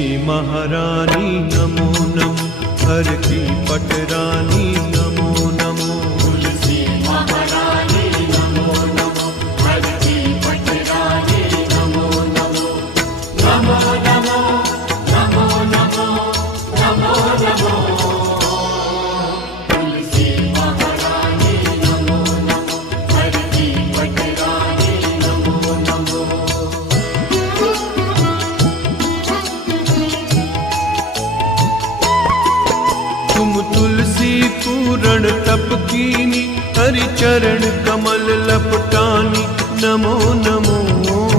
महारानी नमो नमो, हर की पटरानी नमो नमो। तुलसी महारानी नमो नमो, हर की पटरानी नमो नमो। नमो नमो नमो नमो नमो नमो। तुलसी महारानी नमो नमो, हर की पटरानी नमो नमो। तुम तुलसी पूरण तप कीनी, हरि चरण कमल लपटानी नमो नमो।